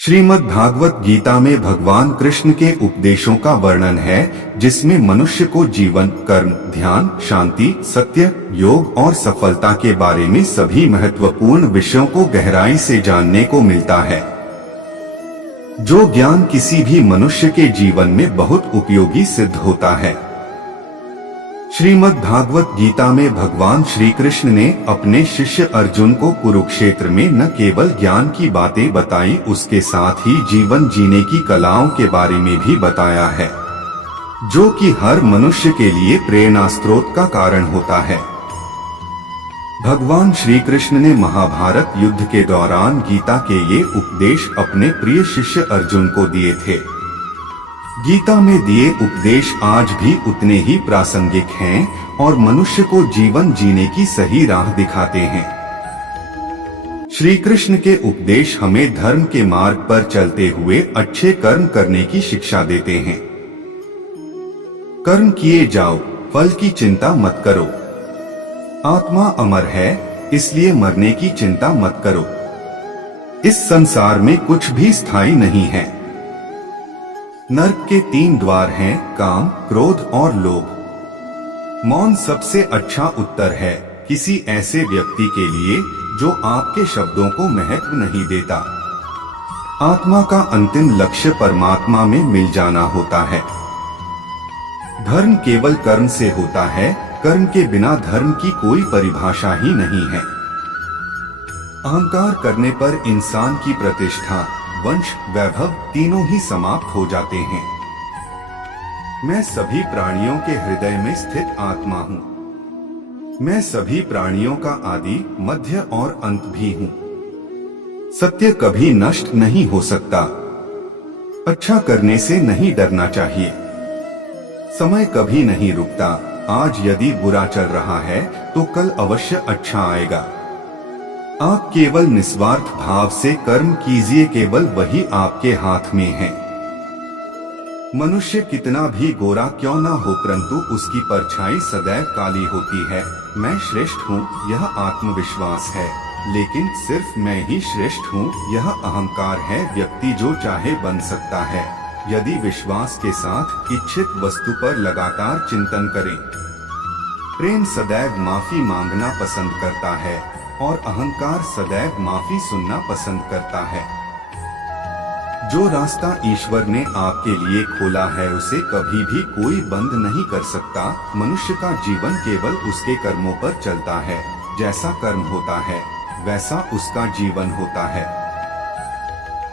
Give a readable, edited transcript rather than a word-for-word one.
श्रीमद् भागवत गीता में भगवान कृष्ण के उपदेशों का वर्णन है, जिसमें मनुष्य को जीवन, कर्म, ध्यान, शांति, सत्य, योग और सफलता के बारे में सभी महत्वपूर्ण विषयों को गहराई से जानने को मिलता है। जो ज्ञान किसी भी मनुष्य के जीवन में बहुत उपयोगी सिद्ध होता है। श्रीमद् भागवत गीता में भगवान श्री कृष्ण ने अपने शिष्य अर्जुन को कुरुक्षेत्र में न केवल ज्ञान की बातें बताई, उसके साथ ही जीवन जीने की कलाओं के बारे में भी बताया है, जो कि हर मनुष्य के लिए प्रेरणा स्रोत का कारण होता है। भगवान श्री कृष्ण ने महाभारत युद्ध के दौरान गीता के ये उपदेश अपने प्रिय शिष्य अर्जुन को दिए थे। गीता में दिए उपदेश आज भी उतने ही प्रासंगिक हैं और मनुष्य को जीवन जीने की सही राह दिखाते हैं। श्री कृष्ण के उपदेश हमें धर्म के मार्ग पर चलते हुए अच्छे कर्म करने की शिक्षा देते हैं। कर्म किए जाओ, फल की चिंता मत करो। आत्मा अमर है, इसलिए मरने की चिंता मत करो। इस संसार में कुछ भी स्थायी नहीं है। नरक के 3 द्वार हैं, काम, क्रोध और लोभ। मौन सबसे अच्छा उत्तर है किसी ऐसे व्यक्ति के लिए जो आपके शब्दों को महत्व नहीं देता। आत्मा का अंतिम लक्ष्य परमात्मा में मिल जाना होता है। धर्म केवल कर्म से होता है, कर्म के बिना धर्म की कोई परिभाषा ही नहीं है। अहंकार करने पर इंसान की प्रतिष्ठा, वंश, वैभव तीनों ही समाप्त हो जाते हैं। मैं सभी प्राणियों के हृदय में स्थित आत्मा हूँ। मैं सभी प्राणियों का आदि, मध्य और अंत भी हूँ। सत्य कभी नष्ट नहीं हो सकता। अच्छा करने से नहीं डरना चाहिए। समय कभी नहीं रुकता। आज यदि बुरा चल रहा है तो कल अवश्य अच्छा आएगा। आप केवल निस्वार्थ भाव से कर्म कीजिए, केवल वही आपके हाथ में है। मनुष्य कितना भी गोरा क्यों ना हो, परंतु उसकी परछाई सदैव काली होती है। मैं श्रेष्ठ हूँ, यह आत्मविश्वास है, लेकिन सिर्फ मैं ही श्रेष्ठ हूँ, यह अहंकार है। व्यक्ति जो चाहे बन सकता है, यदि विश्वास के साथ इच्छित वस्तु पर लगातार चिंतन करें। प्रेम सदैव माफी मांगना पसंद करता है और अहंकार सदैव माफी सुनना पसंद करता है। जो रास्ता ईश्वर ने आपके लिए खोला है, उसे कभी भी कोई बंद नहीं कर सकता। मनुष्य का जीवन केवल उसके कर्मों पर चलता है। जैसा कर्म होता है, वैसा उसका जीवन होता है।